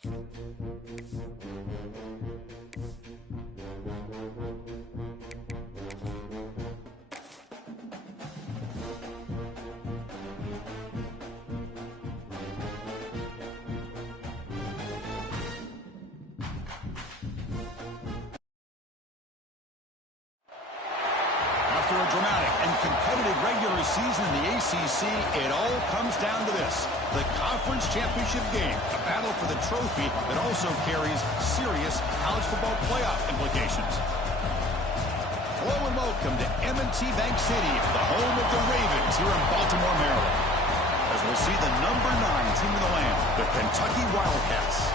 After a dramatic and competitive regular season in the ACC, it all comes down to this: the conference championship game, a battle for the trophy that also carries serious college football playoff implications. Hello and welcome to M&T Bank Stadium, the home of the Ravens here in Baltimore, Maryland. As we'll see the number 9 team in the land, the Kentucky Wildcats,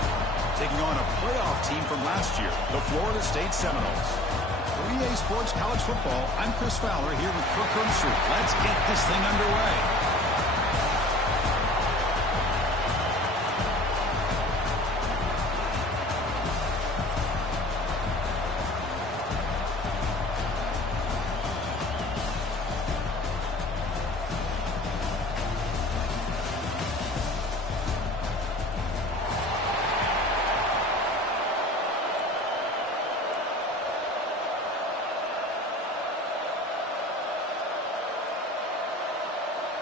taking on a playoff team from last year, the Florida State Seminoles. For EA Sports College Football, I'm Chris Fowler here with Kirk Herbstreit. Let's get this thing underway.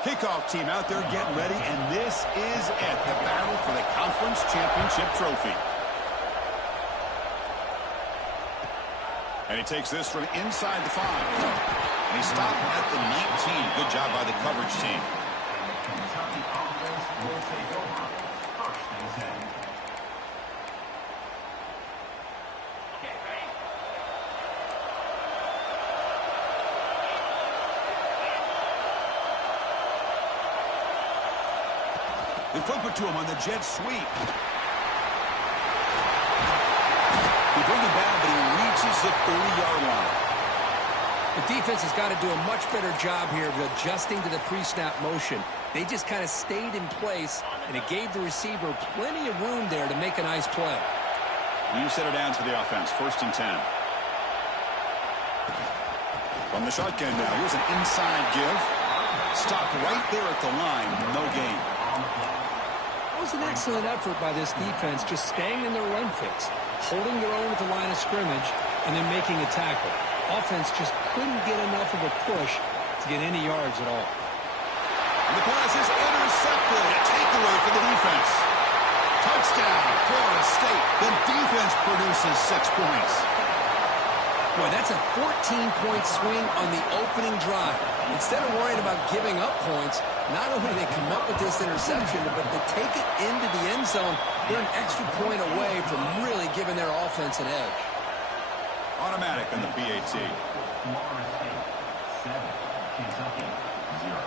Kickoff team out there getting ready, and this is it, the battle for the conference championship trophy. And he takes this from inside the 5. And he stopped at the 19. Good job by the coverage team. Kentucky offense will take over. First and 10. They flip it to him on the jet sweep. He bring it down, but he reaches the 30-yard line. The defense has got to do a much better job here of adjusting to the pre-snap motion. They just kind of stayed in place, and it gave the receiver plenty of room there to make a nice play. You set it down to the offense, first and 10. From the shotgun now, here's an inside give. Stopped right there at the line, no gain. That was an excellent effort by this defense, just staying in their run fix, holding their own at the line of scrimmage, and then making a tackle. Offense just couldn't get enough of a push to get any yards at all. And the pass is intercepted. A takeaway for the defense. Touchdown, Florida State. The defense produces 6 points. Boy, that's a 14-point swing on the opening drive. Instead of worrying about giving up points, not only do they come up with this interception, but they take it into the end zone. They're an extra point away from really giving their offense an edge. Automatic on the PAT. Florida State 7, Kentucky 0.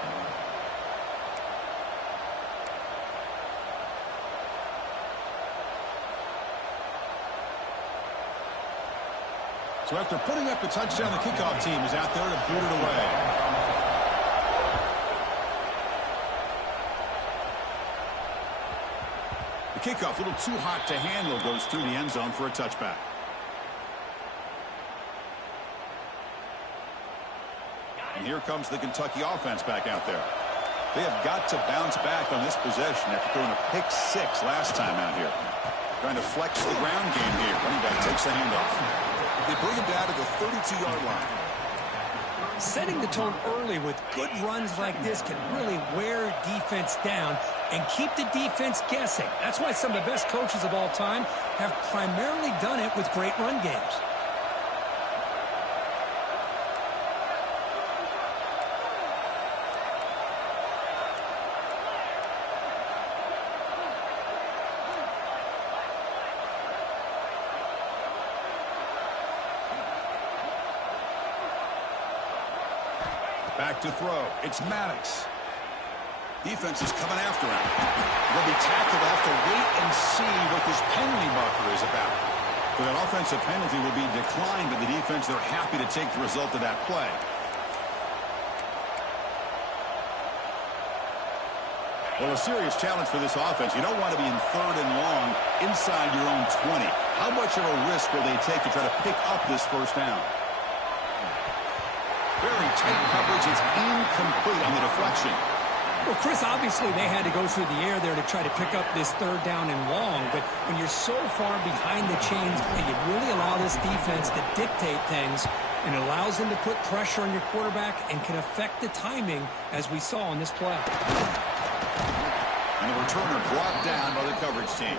So after putting up a touchdown, the kickoff team is out there to boot it away. The kickoff, a little too hot to handle, goes through the end zone for a touchback. And here comes the Kentucky offense back out there. They have got to bounce back on this possession after throwing a pick 6 last time out here. Trying to flex the ground game here. Running back takes the handoff. They bring him down to the 32-yard line. Setting the tone early with good runs like this can really wear defense down and keep the defense guessing. That's why some of the best coaches of all time have primarily done it with great run games. Back to throw. It's Maddox. Defense is coming after him. They'll be tackled. They'll have to wait and see what this penalty marker is about. So that offensive penalty will be declined by the defense. They're happy to take the result of that play. Well, a serious challenge for this offense. You don't want to be in 3rd and long inside your own 20. How much of a risk will they take to try to pick up this first down? Very tight coverage. It's incomplete on the deflection. Well, Chris, obviously they had to go through the air there to try to pick up this third down and long, but when you're so far behind the chains, you really allow this defense to dictate things, and it allows them to put pressure on your quarterback and can affect the timing, as we saw in this play. And the returner brought down by the coverage team.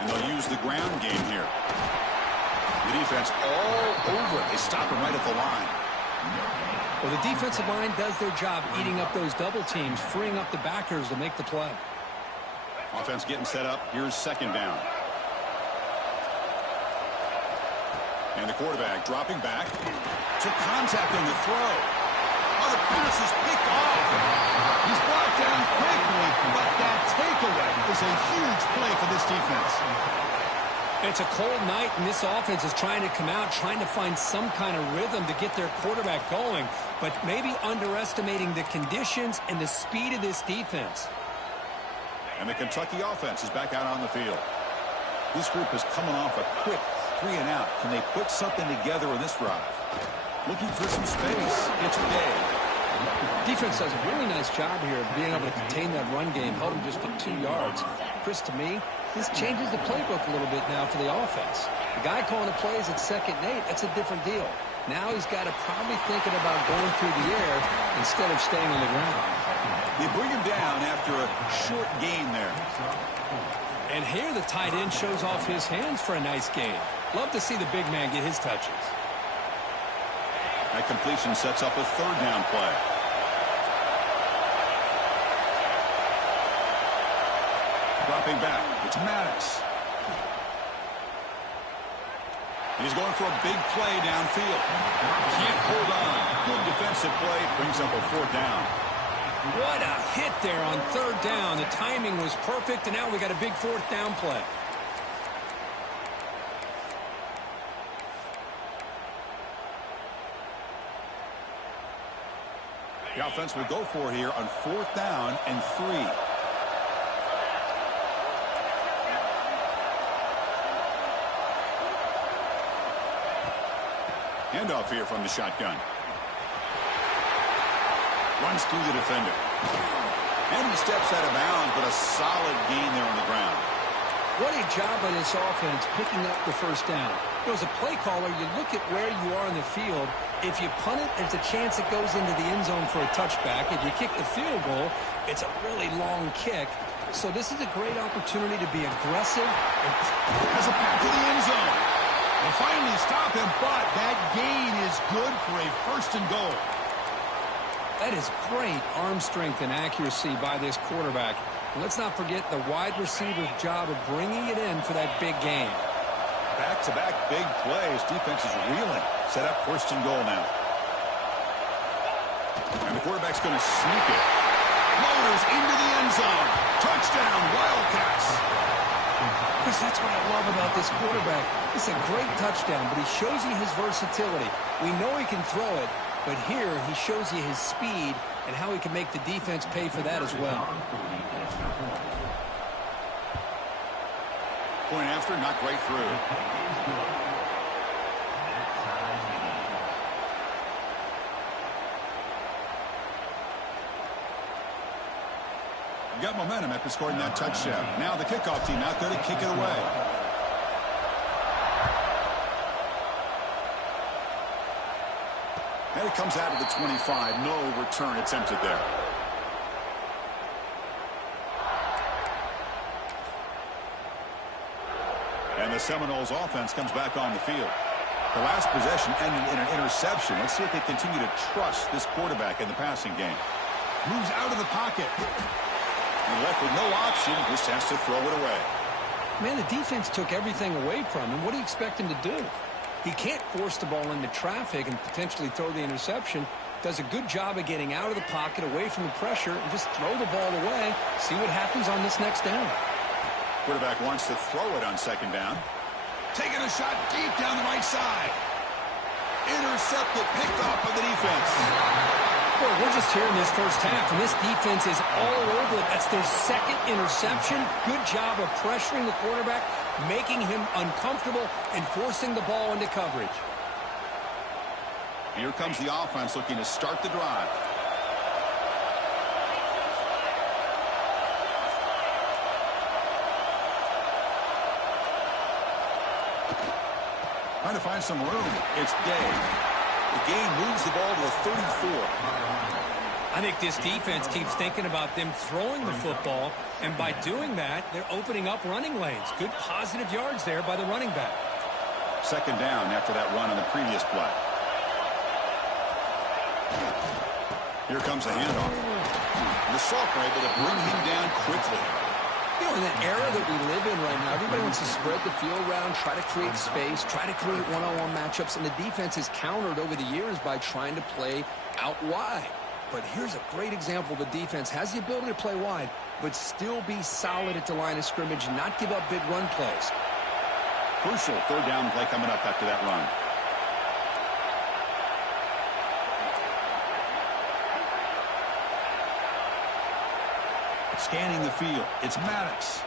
And they'll use the ground game here. The defense all over it. They stop him right at the line. Well, the defensive line does their job eating up those double teams, freeing up the backers to make the play. Offense getting set up. Here's second down. And the quarterback dropping back. Took contact on the throw. Oh, the pass is picked off. He's brought down quickly, but that takeaway is a huge play for this defense. It's a cold night, and this offense is trying to come out, trying to find some kind of rhythm to get their quarterback going, but maybe underestimating the conditions and the speed of this defense. And the Kentucky offense is back out on the field. This group is coming off a quick 3-and-out. Can they put something together in this drive? Looking for some space. It's big. Defense does a really nice job here of being able to contain that run game, held them just to 2 yards. Chris, to me, this changes the playbook a little bit now for the offense. The guy calling the plays at 2nd and 8, that's a different deal. Now he's got to probably thinking about going through the air instead of staying on the ground. They bring him down after a short gain there. And here the tight end shows off his hands for a nice gain. Love to see the big man get his touches. That completion sets up a third down play. Dropping back, it's Maddox. He's going for a big play downfield. Can't hold on. Good defensive play, brings up a fourth down. What a hit there on third down. The timing was perfect, and now we got a big fourth down play. The offense will go for here on 4th down and 3. Handoff here from the shotgun. Runs through the defender. And he steps out of bounds, but a solid gain there on the ground. What a job by this offense picking up the first down. As a play caller, you look at where you are in the field. If you punt it, there's a chance it goes into the end zone for a touchback. If you kick the field goal, it's a really long kick. So this is a great opportunity to be aggressive. Has a pass to the end zone. They finally stop him, but that gain is good for a 1st and goal. That is great arm strength and accuracy by this quarterback. And let's not forget the wide receiver's job of bringing it in for that big gain. Back-to-back big plays. Defense is reeling. Set up 1st and goal now. And the quarterback's going to sneak it. Motors into the end zone. Touchdown, Wildcats. Chris, that's what I love about this quarterback. It's a great touchdown, but he shows you his versatility. We know he can throw it, but here he shows you his speed and how he can make the defense pay for that as well. Point after, knocked right through. Got momentum after scoring that touchdown. Now the kickoff team out there to kick it away. And it comes out of the 25. No return attempted there. And the Seminoles offense comes back on the field. The last possession ended in an interception. Let's see if they continue to trust this quarterback in the passing game. Moves out of the pocket. And left with no option, just has to throw it away. Man, the defense took everything away from him. What do you expect him to do? He can't force the ball into traffic and potentially throw the interception. Does a good job of getting out of the pocket, away from the pressure, and just throw the ball away. See what happens on this next down. Quarterback wants to throw it on second down. Taking a shot deep down the right side. Intercepted, picked off by the defense. Well, we're just here in this first half, and this defense is all over it. That's their second interception. Good job of pressuring the quarterback, making him uncomfortable, and forcing the ball into coverage. Here comes the offense looking to start the drive. Trying to find some room. It's Day. The game moves the ball to the 34. I think this defense keeps thinking about them throwing the football, and by doing that, they're opening up running lanes. Good positive yards there by the running back. Second down after that run on the previous play. Here comes the handoff. The Salk are able to bring him down quickly. You know, in the era that we live in right now, everybody wants to spread the field around, try to create space, try to create one-on-one matchups, and the defense is countered over the years by trying to play out wide. But here's a great example. The defense has the ability to play wide, but still be solid at the line of scrimmage, not give up big run plays. Crucial third down play coming up after that run. Scanning the field, it's Maddox.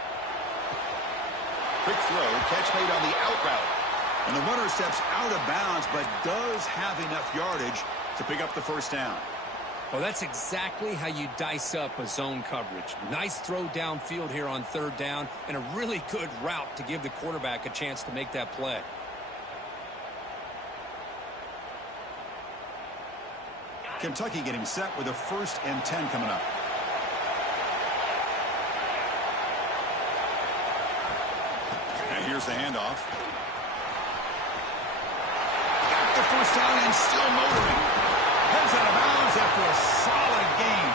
Quick throw, catch made on the out route. And the runner steps out of bounds, but does have enough yardage to pick up the first down. Well, that's exactly how you dice up a zone coverage. Nice throw downfield here on third down, and a really good route to give the quarterback a chance to make that play. Kentucky getting set with a 1st and 10 coming up. Here's the handoff. Got the first down and still motoring. Heads out of bounds after a solid game.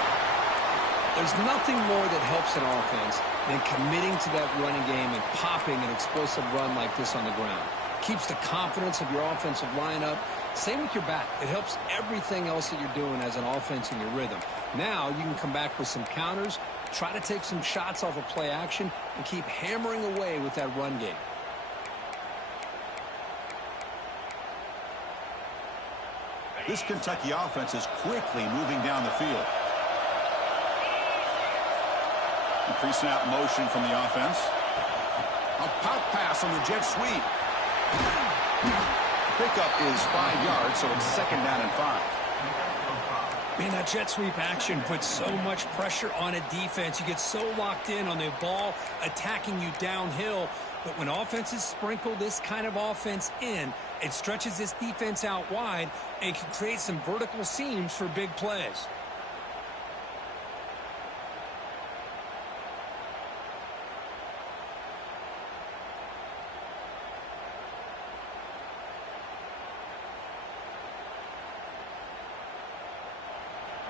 There's nothing more that helps an offense than committing to that running game and popping an explosive run like this on the ground. Keeps the confidence of your offensive line up. Same with your back. It helps everything else that you're doing as an offense in your rhythm. Now you can come back with some counters, try to take some shots off of play action, and keep hammering away with that run game. This Kentucky offense is quickly moving down the field. Pre-snap motion from the offense. A pop pass on the jet sweep. Pickup is 5 yards, so it's second down and 5. Man, that jet sweep action puts so much pressure on a defense. You get so locked in on the ball attacking you downhill. But when offenses sprinkle this kind of offense in, it stretches this defense out wide and can create some vertical seams for big plays.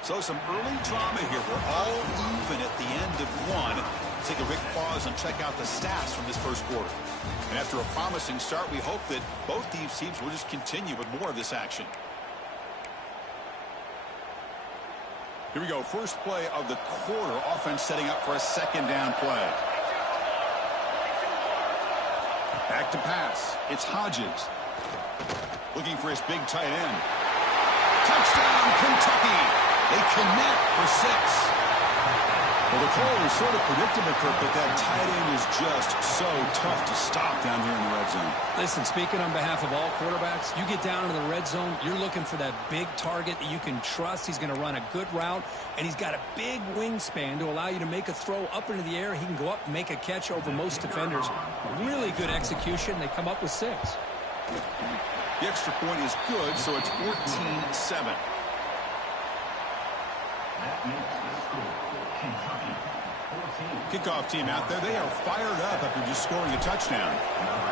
So some early drama here. We're all even at the end of one. Let's take a quick pause and check out the stats from this first quarter. And after a promising start, we hope that both these teams will just continue with more of this action. Here we go. First play of the quarter. Offense setting up for a second down play. Back to pass. It's Hodges. Looking for his big tight end. Touchdown, Kentucky. They connect for 6. Well, the call was sort of predictable, Kirk, but that tight end is just so tough to stop down here in the red zone. Listen, speaking on behalf of all quarterbacks, you get down into the red zone, you're looking for that big target that you can trust. He's going to run a good route, and he's got a big wingspan to allow you to make a throw up into the air. He can go up and make a catch over most defenders. Really good execution. They come up with 6. The extra point is good, so it's 14-7. That makes the score Kentucky 14. Kickoff team out there. They are fired up after just scoring a touchdown. Number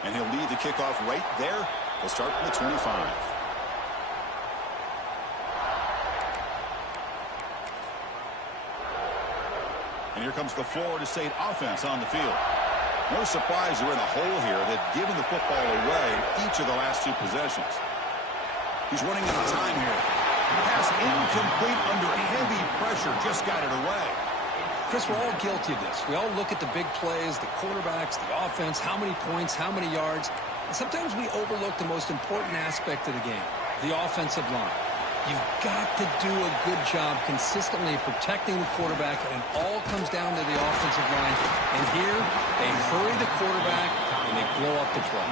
19. And he'll lead the kickoff right there. He'll start from the 25. And here comes the Florida State offense on the field. No surprise they're in a hole here. They've given the football away each of the last 2 possessions. He's running out of time here. Pass incomplete under heavy pressure. Just got it away. Chris, we're all guilty of this. We all look at the big plays, the quarterbacks, the offense, how many points, how many yards. And sometimes we overlook the most important aspect of the game, the offensive line. You've got to do a good job consistently protecting the quarterback, and it all comes down to the offensive line. And here, they hurry the quarterback, and they blow up the play.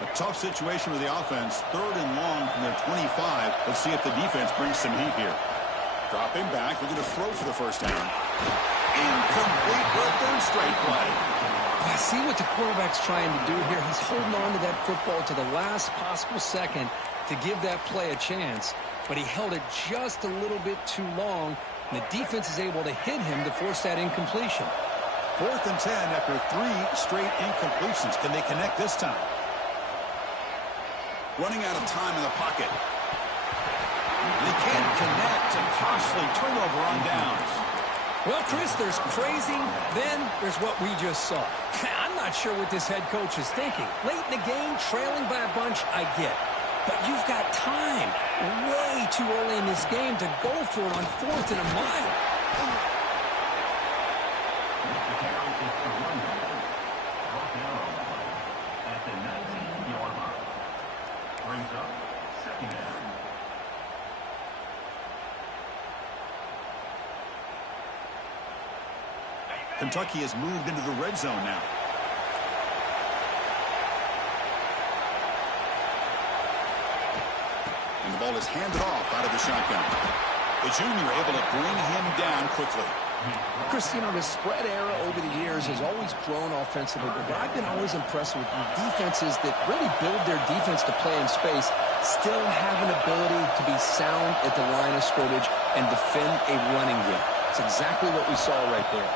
A tough situation with the offense. 3rd and long from their 25. Let's see if the defense brings some heat here. Dropping back. We're going to throw for the first down. Incomplete for a 3rd straight play. I see what the quarterback's trying to do here. He's holding on to that football to the last possible second to give that play a chance. But he held it just a little bit too long, and the defense is able to hit him to force that incompletion. 4th and 10 after 3 straight incompletions. Can they connect this time? Running out of time in the pocket. They can't connect. A costly turnover on downs. Well, Chris, there's crazy, then there's what we just saw. I'm not sure what this head coach is thinking. Late in the game, trailing by a bunch, I get. But you've got time, way too early in this game, to go for it on 4th and a mile. Kentucky has moved into the red zone now. And the ball is handed off out of the shotgun. The junior able to bring him down quickly. Chris, you know, the spread era over the years has always grown offensively, but what I've been always impressed with defenses that really build their defense to play in space still have an ability to be sound at the line of scrimmage and defend a running game. It's exactly what we saw right there.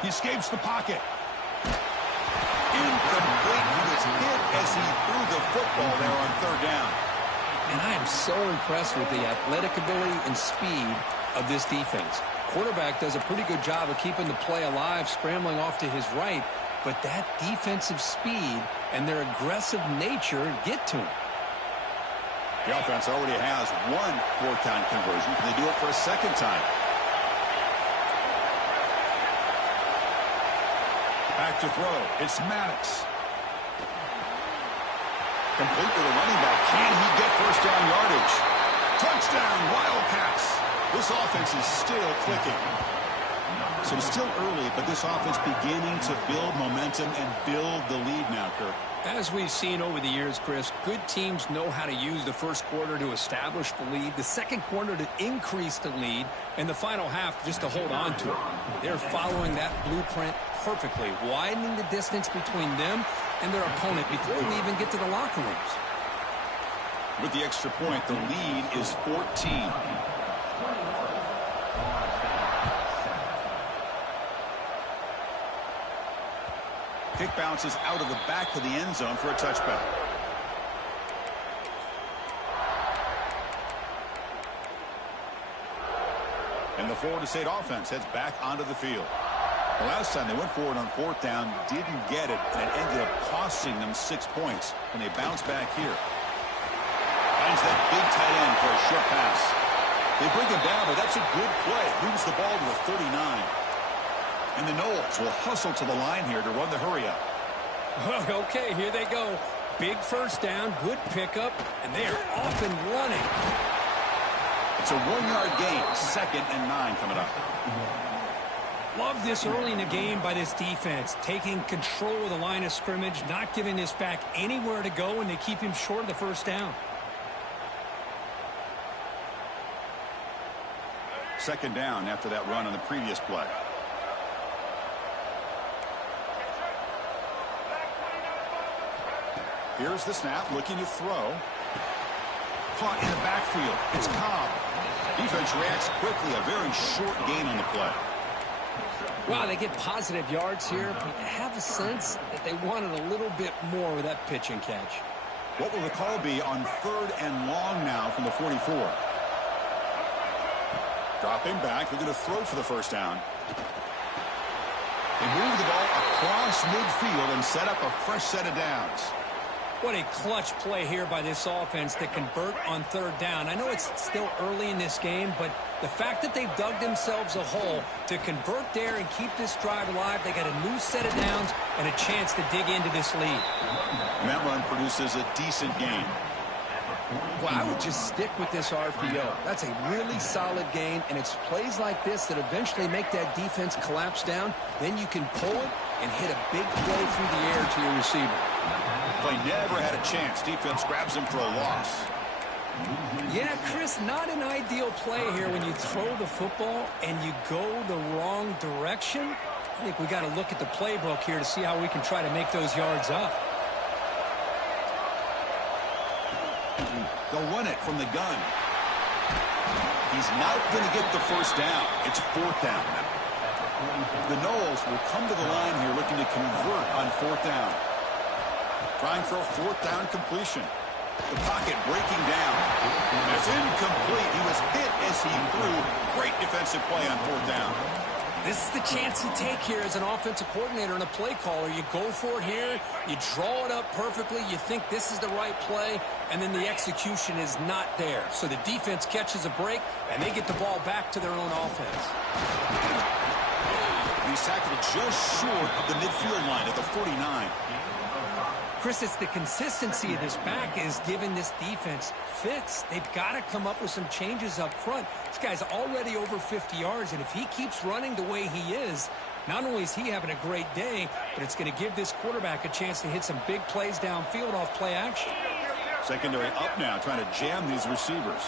He escapes the pocket. Incomplete. He was hit as he threw the football there on 3rd down. And I am so impressed with the athletic ability and speed of this defense. Quarterback does a pretty good job of keeping the play alive, scrambling off to his right, but that defensive speed and their aggressive nature get to him. The offense already has 1 4-down conversion. Can they do it for a 2nd time? Back to throw. It's Maddox. Complete with a running back. Can he get 1st down yardage? Touchdown, Wildcats. This offense is still clicking. So it's still early, but this offense beginning to build momentum and build the lead now, Kirk. As we've seen over the years, Chris, good teams know how to use the first quarter to establish the lead, the second quarter to increase the lead, and the final half just to hold on to it. They're following that blueprint perfectly, widening the distance between them and their opponent before we even get to the locker rooms. With the extra point, the lead is 14. Kick bounces out of the back of the end zone for a touchback. And the Florida State offense heads back onto the field. The last time they went forward on 4th down, didn't get it, and it ended up costing them 6 points. And they bounce back here. Finds that big tight end for a short pass. They bring him down, but that's a good play. Moves the ball to the 39. And the Noles will hustle to the line here to run the hurry-up. Well, okay, here they go. Big 1st down, good pickup, and they are off and running. It's a 1-yard gain. 2nd and 9 coming up. Love this early in the game by this defense, taking control of the line of scrimmage, not giving this back anywhere to go, and they keep him short of the 1st down. 2nd down after that run on the previous play. Here's the snap, looking to throw. Caught in the backfield. It's Cobb. Defense reacts quickly. A very short gain on the play. Wow, they get positive yards here, but I have a sense that they wanted a little bit more with that pitch and catch. What will the call be on 3rd and long now from the 44? Dropping back. They're going to throw for the 1st down. They move the ball across midfield and set up a fresh set of downs. What a clutch play here by this offense to convert on third down. I know it's still early in this game, but the fact that they've dug themselves a hole to convert there and keep this drive alive, they got a new set of downs and a chance to dig into this lead. And that run produces a decent gain. Well, I would just stick with this RPO. That's a really solid gain, and it's plays like this that eventually make that defense collapse down. Then you can pull it and hit a big play through the air to your receiver. Play never had a chance. Defense grabs him for a loss. Yeah, Chris, not an ideal play here when you throw the football and you go the wrong direction. I think we got to look at the playbook here to see how we can try to make those yards up. They'll run it from the gun. He's not going to get the first down. It's fourth down now. The Noles will come to the line here looking to convert on fourth down. Trying for a fourth down completion. The pocket breaking down. It's incomplete. He was hit as he threw. Great defensive play on fourth down. This is the chance you take here as an offensive coordinator and a play caller. You go for it here, you draw it up perfectly, you think this is the right play, and then the execution is not there. So the defense catches a break, and they get the ball back to their own offense. He's tackled just short of the midfield line at the 49. Chris, it's the consistency of this back is giving this defense fits. They've got to come up with some changes up front. This guy's already over 50 yards, and if he keeps running the way he is, not only is he having a great day, but it's going to give this quarterback a chance to hit some big plays downfield off play action. Secondary up now, trying to jam these receivers.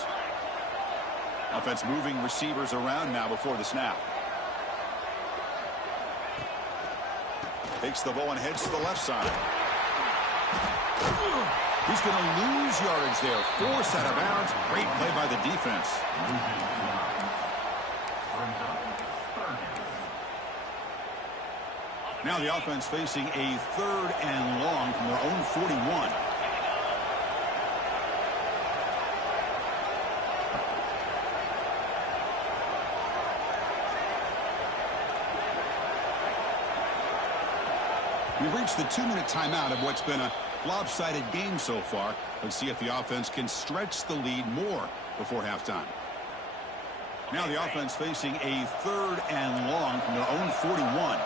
Offense moving receivers around now before the snap. Takes the ball and heads to the left side. He's going to lose yardage there. Forced out of bounds. Great play by the defense. Now the offense facing a third and long from their own 41. We've reached the 2-minute timeout of what's been a lopsided game so far. Let's see if the offense can stretch the lead more before halftime. Now the offense facing a third and long from their own 41.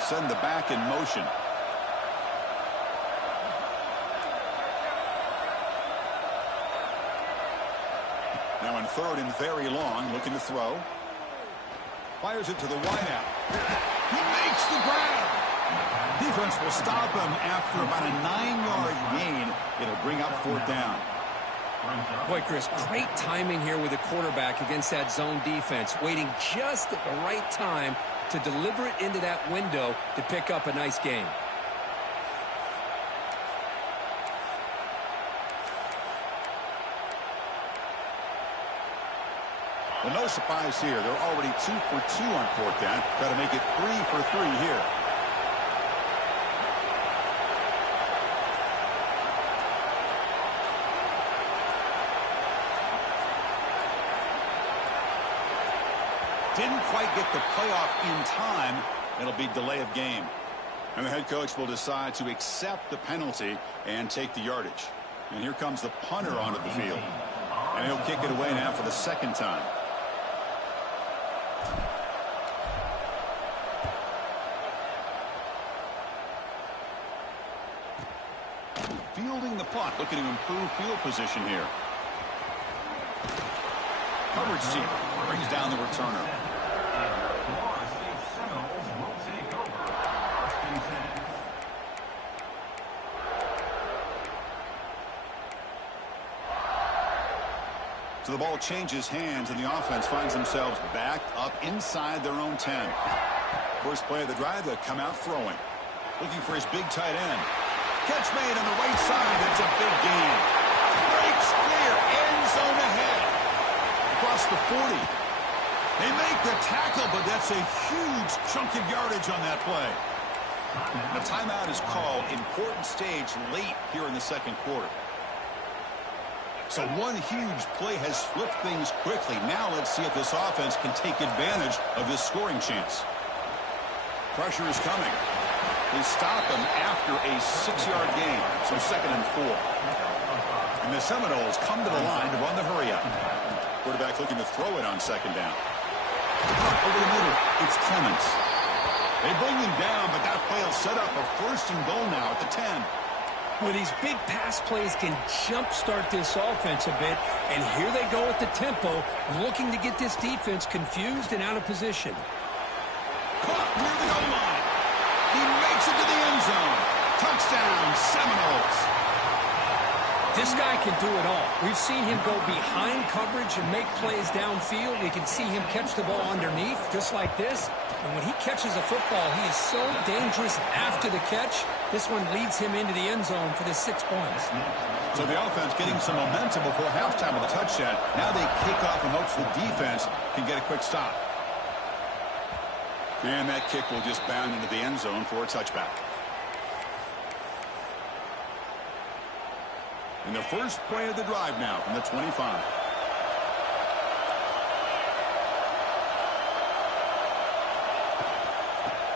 Send the back in motion. Now in third and very long, looking to throw. Fires it to the wideout. He makes the grab. Defense will stop him after about a 9-yard gain. It'll bring up fourth down. Boy, Chris, great timing here with the quarterback against that zone defense, waiting just at the right time to deliver it into that window to pick up a nice gain. Well, no surprise here. They're already 2 for 2 on fourth down. Got to make it 3 for 3 here. Didn't quite get the playoff in time. It'll be delay of game. And the head coach will decide to accept the penalty and take the yardage. And here comes the punter onto the field. And he'll kick it away now for the second time. Fielding the punt, looking to improve field position here. Coverage team brings down the returner. So the ball changes hands, and the offense finds themselves backed up inside their own 10. First play of the drive, they come out throwing. Looking for his big tight end. Catch made on the right side. It's a big gain. Breaks clear. End zone ahead. Across the 40. They make the tackle, but that's a huge chunk of yardage on that play. The timeout is called. Important stage late here in the second quarter. So one huge play has flipped things quickly. Now let's see if this offense can take advantage of this scoring chance. Pressure is coming. They stop him after a 6-yard gain. So 2nd and 4. And the Seminoles come to the line to run the hurry-up. Quarterback looking to throw it on 2nd down. Over the middle, it's Clements. They bring him down, but that play will set up a 1st and goal now at the 10. Well, these big pass plays can jumpstart this offense a bit, and here they go at the tempo, looking to get this defense confused and out of position. Caught near the goal line. He makes it to the end zone. Touchdown, Seminoles. This guy can do it all. We've seen him go behind coverage and make plays downfield. We can see him catch the ball underneath, just like this. And when he catches a football, he is so dangerous after the catch. This one leads him into the end zone for the 6 points. So the offense getting some momentum before halftime with a touchdown. Now they kick off and hopes the defense can get a quick stop. And that kick will just bound into the end zone for a touchback. And the first play of the drive now from the 25.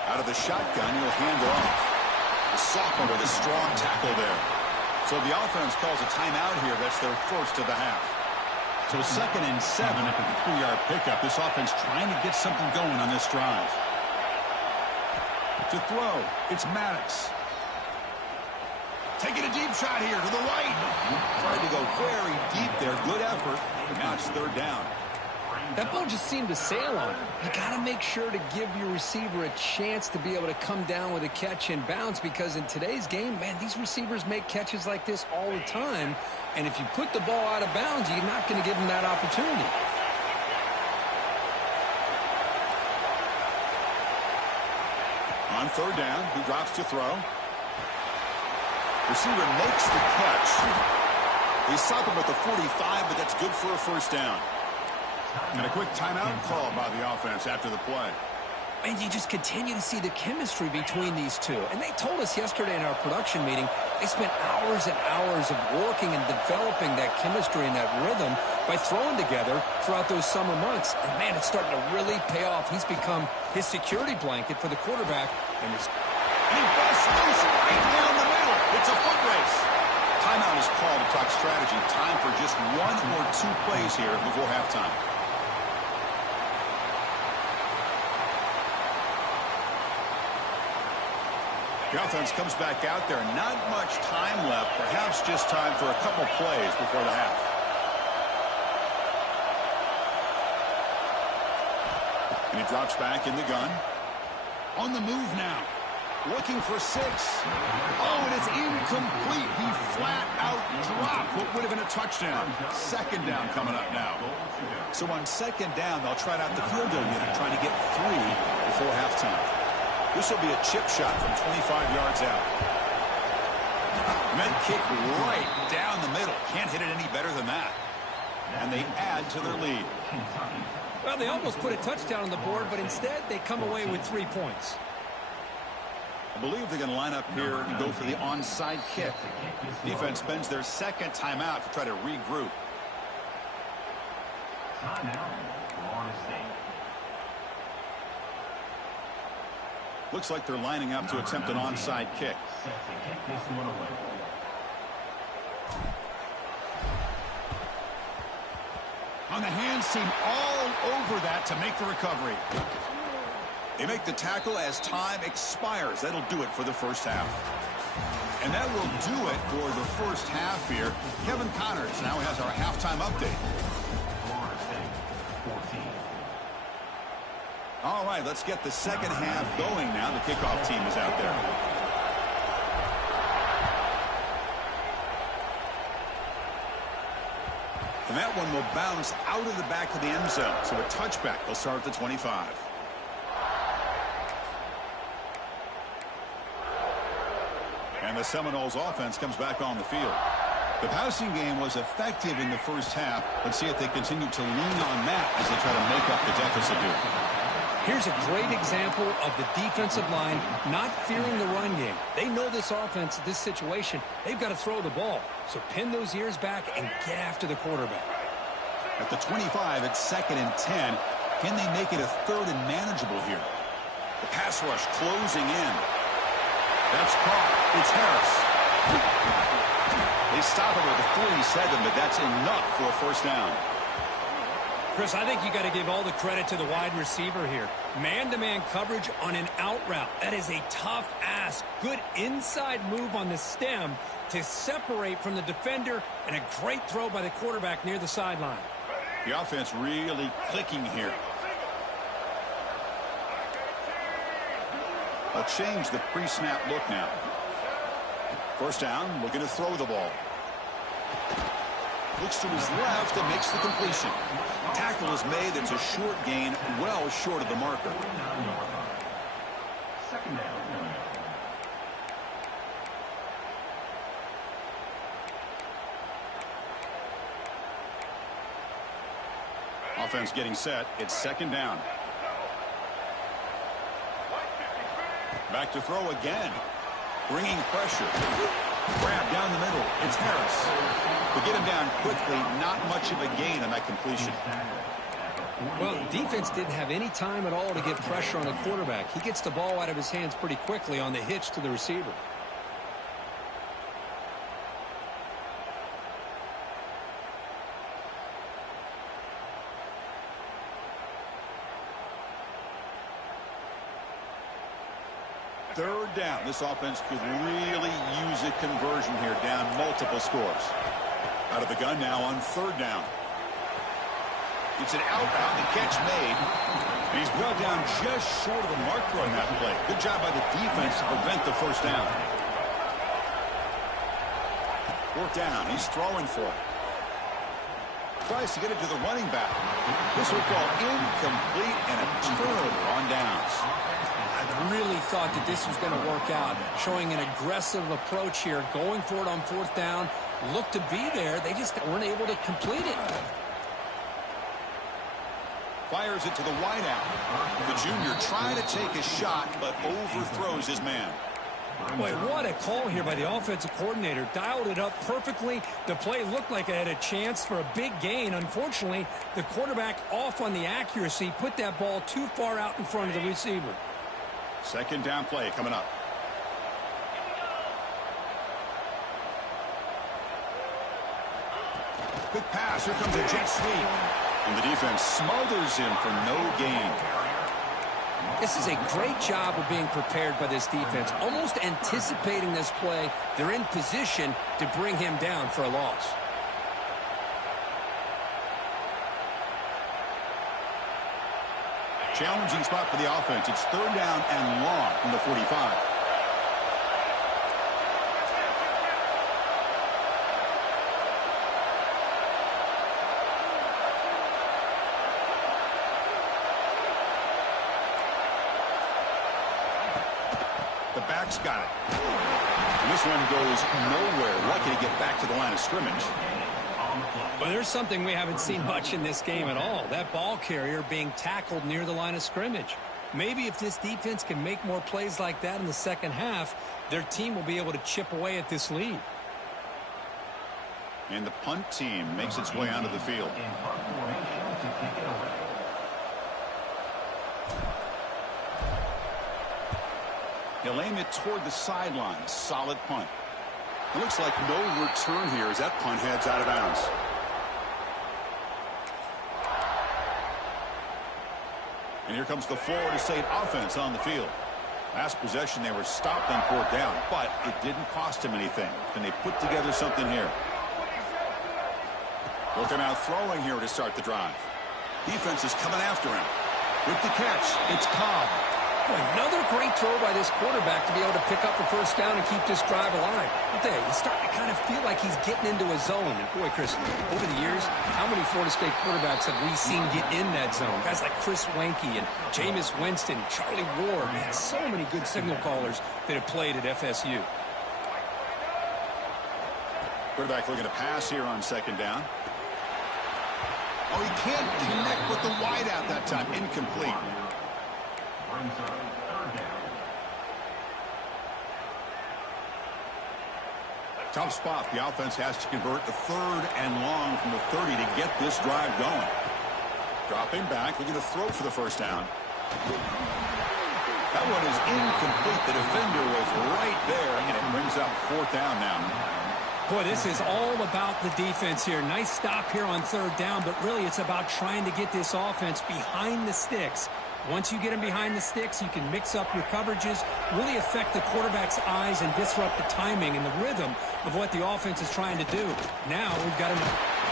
Out of the shotgun, he'll hand it off. The sophomore with a strong tackle there. So the offense calls a timeout here. That's their first of the half. So 2nd and 7 after the 3-yard pickup. This offense trying to get something going on this drive. To throw, it's Maddox. Taking a deep shot here to the right. Tried to go very deep there. Good effort. Now it's 3rd down. That ball just seemed to sail on him. You got to make sure to give your receiver a chance to be able to come down with a catch and bounce, because in today's game, man, these receivers make catches like this all the time. And if you put the ball out of bounds, you're not going to give them that opportunity. On 3rd down, he drops to throw. Receiver makes the catch. They stop him at the 45, but that's good for a 1st down. And a quick timeout call by the offense after the play. And you just continue to see the chemistry between these two. And they told us yesterday in our production meeting, they spent hours and hours of working and developing that chemistry and that rhythm by throwing together throughout those summer months. And, man, it's starting to really pay off. He's become his security blanket for the quarterback. And he busts loose right down the middle. It's a foot race. Timeout is called to talk strategy. Time for just 1 or 2 plays here before halftime. The offense comes back out there. Not much time left. Perhaps just time for a couple plays before the half. And he drops back in the gun. On the move now. Looking for 6. Oh, and it's incomplete. He flat out dropped what would have been a touchdown. 2nd down coming up now. So on 2nd down, they'll try out the field goal unit, trying to get 3 before halftime. This will be a chip shot from 25 yards out. And that kick right down the middle. Can't hit it any better than that. And they add to their lead. Well, they almost put a touchdown on the board, but instead they come away with 3 points. I believe they're going to line up here and go for the onside kick. Defense spends their 2nd timeout to try to regroup. Looks like they're lining up to attempt an onside kick. On the hands team all over that to make the recovery. They make the tackle as time expires. That'll do it for the first half. And that will do it for the first half here. Kevin Connors now has our halftime update. All right, let's get the second half going now. The kickoff team is out there. And that one will bounce out of the back of the end zone. So a touchback. They'll start at the 25. And the Seminoles offense comes back on the field. The passing game was effective in the first half. Let's see if they continue to lean on that as they try to make up the deficit here. Here's a great example of the defensive line not fearing the run game. They know this offense, this situation, they've got to throw the ball. So pin those ears back and get after the quarterback. At the 25, it's 2nd and 10. Can they make it a 3rd and manageable here? The pass rush closing in. That's caught. It's Harris. They stop it at the 47, but that's enough for a first down. Chris, I think you got to give all the credit to the wide receiver here. Man-to-man coverage on an out route. That is a tough ask. Good inside move on the stem to separate from the defender, and a great throw by the quarterback near the sideline. The offense really clicking here. They'll change the pre-snap look now. First down, looking to throw the ball. Looks to his left and makes the completion. Tackle is made. It's a short gain, well short of the marker. Second down. Offense getting set. It's 2nd down. Back to throw again. Bringing pressure. Grab down the middle. It's Harris. To get him down quickly, not much of a gain on that completion. Well, defense didn't have any time at all to get pressure on the quarterback. He gets the ball out of his hands pretty quickly on the hitch to the receiver. Third down. This offense could really use a conversion here, down multiple scores. Out of the gun now on 3rd down. It's an outbound. The catch made. He's brought down just short of the marker on that play. Good job by the defense to prevent the first down. 4th down. He's throwing for it. Tries to get it to the running back. This will call incomplete and a turnover on downs. I really thought that this was going to work out, showing an aggressive approach here, going for it on 4th down. Looked to be there. They just weren't able to complete it. Fires it to the wideout. The junior trying to take a shot, but overthrows his man. Boy, what a call here by the offensive coordinator. Dialed it up perfectly. The play looked like it had a chance for a big gain. Unfortunately, the quarterback off on the accuracy, put that ball too far out in front of the receiver. 2nd down play coming up. Quick pass. Here comes a jet sweep. And the defense smothers him for no gain. This is a great job of being prepared by this defense. Almost anticipating this play. They're in position to bring him down for a loss. Challenging spot for the offense. It's 3rd down and long from the 45. The back's got it. And this one goes nowhere. Lucky to get back to the line of scrimmage. Well, there's something we haven't seen much in this game at all. That ball carrier being tackled near the line of scrimmage. Maybe if this defense can make more plays like that in the second half, their team will be able to chip away at this lead. And the punt team makes its way onto the field. In punt formation to kick it away. He'll aim it toward the sideline. Solid punt. It looks like no return here as that punt heads out of bounds. And here comes the Florida State offense on the field. Last possession, they were stopped on 4th down, but it didn't cost him anything. Can they put together something here? Looking out throwing here to start the drive. Defense is coming after him. With the catch, it's Cobb. Another great throw by this quarterback to be able to pick up a first down and keep this drive alive. But there, he's starting to kind of feel like he's getting into a zone. And boy, Chris, over the years, how many Florida State quarterbacks have we seen get in that zone? Guys like Chris Wanke and Jameis Winston, Charlie Ward. Man, so many good signal callers that have played at FSU. Quarterback looking to pass here on 2nd down. Oh, he can't connect with the wideout that time. Incomplete. brings up third down. Tough spot. The offense has to convert a 3rd and long from the 30 to get this drive going. Dropping back, looking to throw for the first down. That one is incomplete. The defender was right there, and it brings up 4th down now. Boy, this is all about the defense here. Nice stop here on 3rd down, but really it's about trying to get this offense behind the sticks. Once you get them behind the sticks, you can mix up your coverages, really affect the quarterback's eyes and disrupt the timing and the rhythm of what the offense is trying to do. Now we've got him.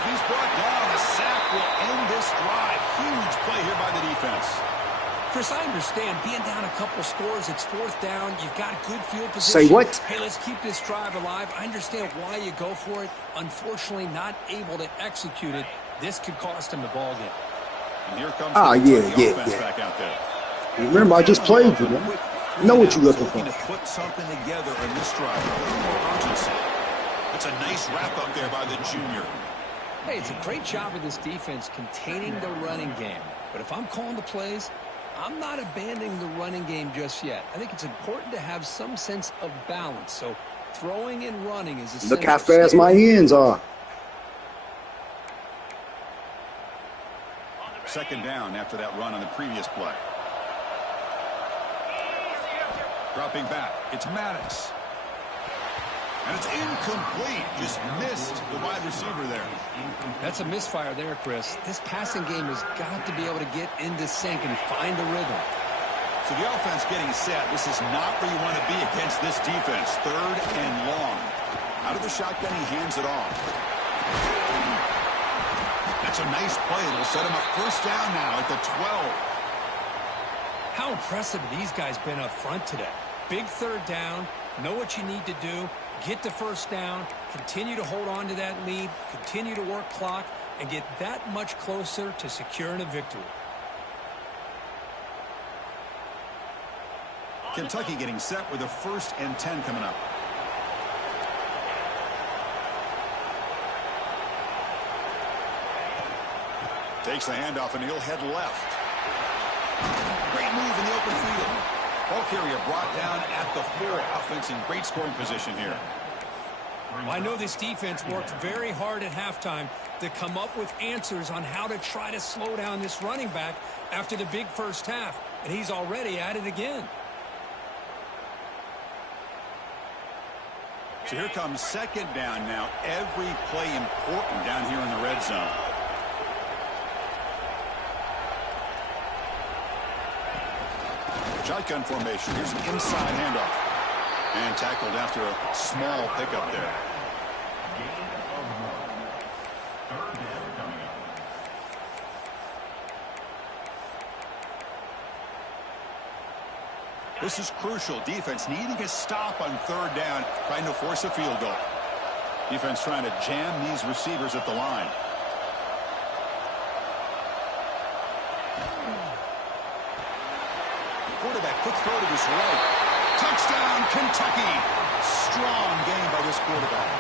He's brought down. A sack will end this drive. Huge play here by the defense. Chris, I understand being down a couple scores, it's 4th down, you've got good field position. Say what? Hey, let's keep this drive alive. I understand why you go for it. Unfortunately, not able to execute it. This could cost him the ball game. And here comes yeah. back out there. Remember, I just played for them. Know what you're looking for. To put something together in this drive. A little more urgency. It's a nice wrap up there by the junior. Hey, it's a great job of this defense containing the running game. But if I'm calling the plays, I'm not abandoning the running game just yet. I think it's important to have some sense of balance. So throwing and running is essential. Look how fast my ends are. 2nd down after that run on the previous play. Dropping back. It's Maddox. And it's incomplete. Just missed the wide receiver there. That's a misfire there, Chris. This passing game has got to be able to get into sync and find a rhythm. So the offense getting set. This is not where you want to be against this defense. 3rd and long. Out of the shotgun, he hands it off. That's a nice play. It'll set him up 1st down now at the 12. How impressive these guys been up front today. Big 3rd down. Know what you need to do. Get to 1st down. Continue to hold on to that lead. Continue to work clock. And get that much closer to securing a victory. Kentucky getting set with a 1st and 10 coming up. Takes the handoff and he'll head left. Great move in the open field. Ball carrier brought down at the 4. Offense in great scoring position here. Well, I know this defense worked very hard at halftime to come up with answers on how to try to slow down this running back after the big 1st half. And he's already at it again. So here comes 2nd down now. Every play important down here in the red zone. Shotgun formation. Here's an inside handoff. And tackled after a small pickup there. This is crucial. Defense needing a stop on 3rd down, trying to force a field goal. Defense trying to jam these receivers at the line. Quarterback, quick throw to his right. Touchdown, Kentucky. Strong game by this quarterback.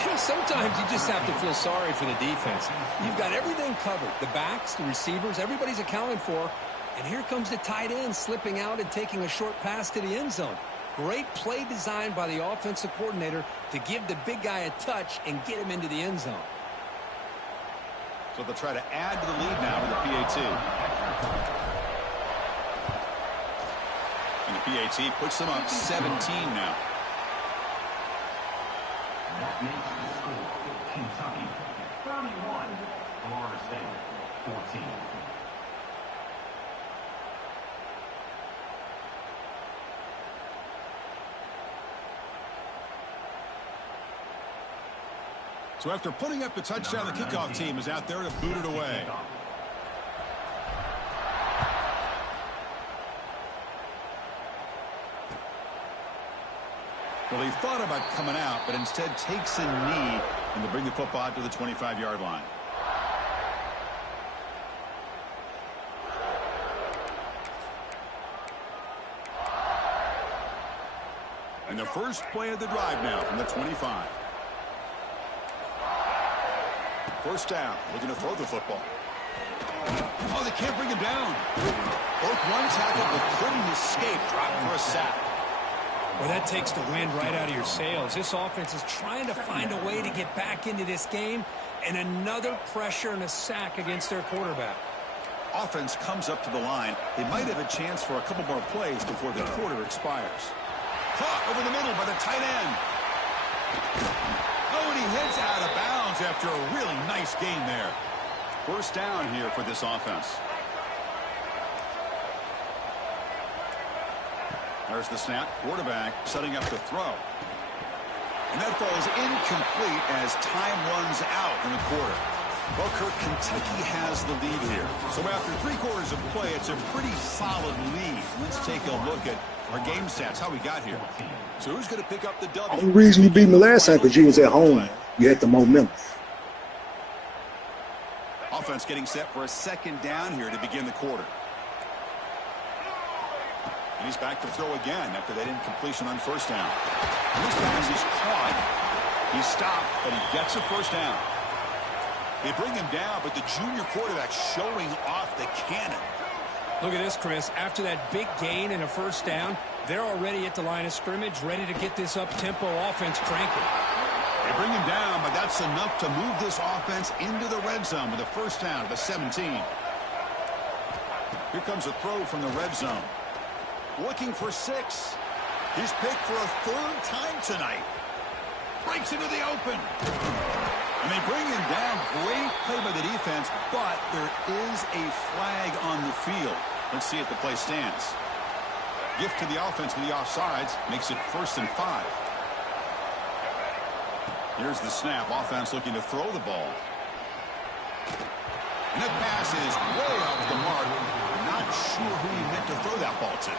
You know, sometimes you just have to feel sorry for the defense. You've got everything covered. The backs, the receivers, everybody's accounted for. And here comes the tight end slipping out and taking a short pass to the end zone. Great play designed by the offensive coordinator to give the big guy a touch and get him into the end zone. So they'll try to add to the lead now with the PAT. And the PAT puts them up 17 now. That makes the score Kentucky 31, Florida State 14. So after putting up the touchdown, the kickoff team is out there to boot it away. Well, he thought about coming out, but instead takes a knee and to bring the football out to the 25-yard line. And the first play of the drive now from the 25. First down, looking to throw the football. Oh, they can't bring him down. Broke one tackle, but couldn't escape. Dropped for a sack. Well, that takes the wind right out of your sails. This offense is trying to find a way to get back into this game, and another pressure and a sack against their quarterback. Offense comes up to the line. They might have a chance for a couple more plays before the quarter expires. Caught over the middle by the tight end. Oh, and he hits out of bounds after a really nice game there. First down here for this offense. There's the snap. Quarterback setting up the throw. And that falls incomplete as time runs out in the quarter. Well, Kirk, Kentucky has the lead here. So after 3 quarters of play, it's a pretty solid lead. Let's take a look at our game stats, how we got here. So who's going to pick up the W? The only reason you beat me last time because you was at home. You had the momentum. Offense getting set for a second down here to begin the quarter. And he's back to throw again after that incompletion on first down. And this pass is caught. He stopped, but he gets a first down. They bring him down, but the junior quarterback showing off the cannon. Look at this, Chris. After that big gain and a first down, they're already at the line of scrimmage, ready to get this up-tempo offense cranking. They bring him down, but that's enough to move this offense into the red zone with a first down at the 17. Here comes a throw from the red zone. Looking for 6. He's picked for a 3rd time tonight. Breaks into the open. And they bring him down. Great play by the defense, but there is a flag on the field. Let's see if the play stands. Gift to the offense with the offsides. Makes it 1st and 5. Here's the snap. Offense looking to throw the ball. And that pass is way off the mark. Not sure who he meant to throw that ball to.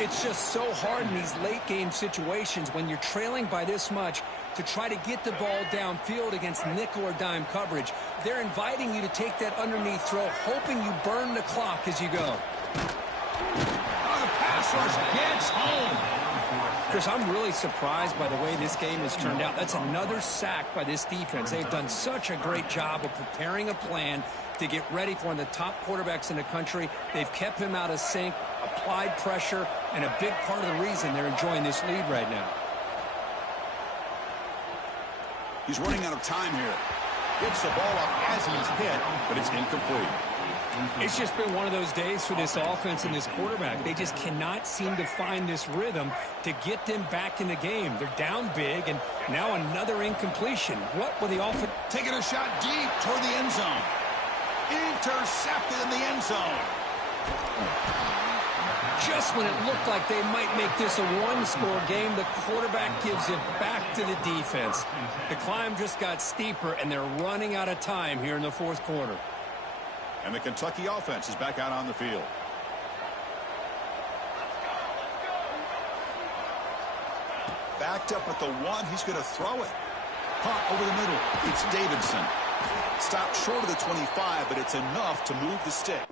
It's just so hard in these late-game situations when you're trailing by this much to try to get the ball downfield against nickel or dime coverage. They're inviting you to take that underneath throw, hoping you burn the clock as you go. Oh, the pass rush gets home. Chris, I'm really surprised by the way this game has turned out. That's another sack by this defense. They've done such a great job of preparing a plan to get ready for one of the top quarterbacks in the country. They've kept him out of sync, applied pressure, and a big part of the reason they're enjoying this lead right now. He's running out of time here. Gets the ball off as he's hit, but it's incomplete. It's just been one of those days for this offense and this quarterback. They just cannot seem to find this rhythm to get them back in the game. They're down big, and now another incompletion. What will the offense... Taking a shot deep toward the end zone. Intercepted in the end zone. Just when it looked like they might make this a one-score game, the quarterback gives it back to the defense. The climb just got steeper, and they're running out of time here in the 4th quarter. And the Kentucky offense is back out on the field. Backed up at the 1. He's going to throw it. Caught over the middle. It's Davidson. Stopped short of the 25, but it's enough to move the stick.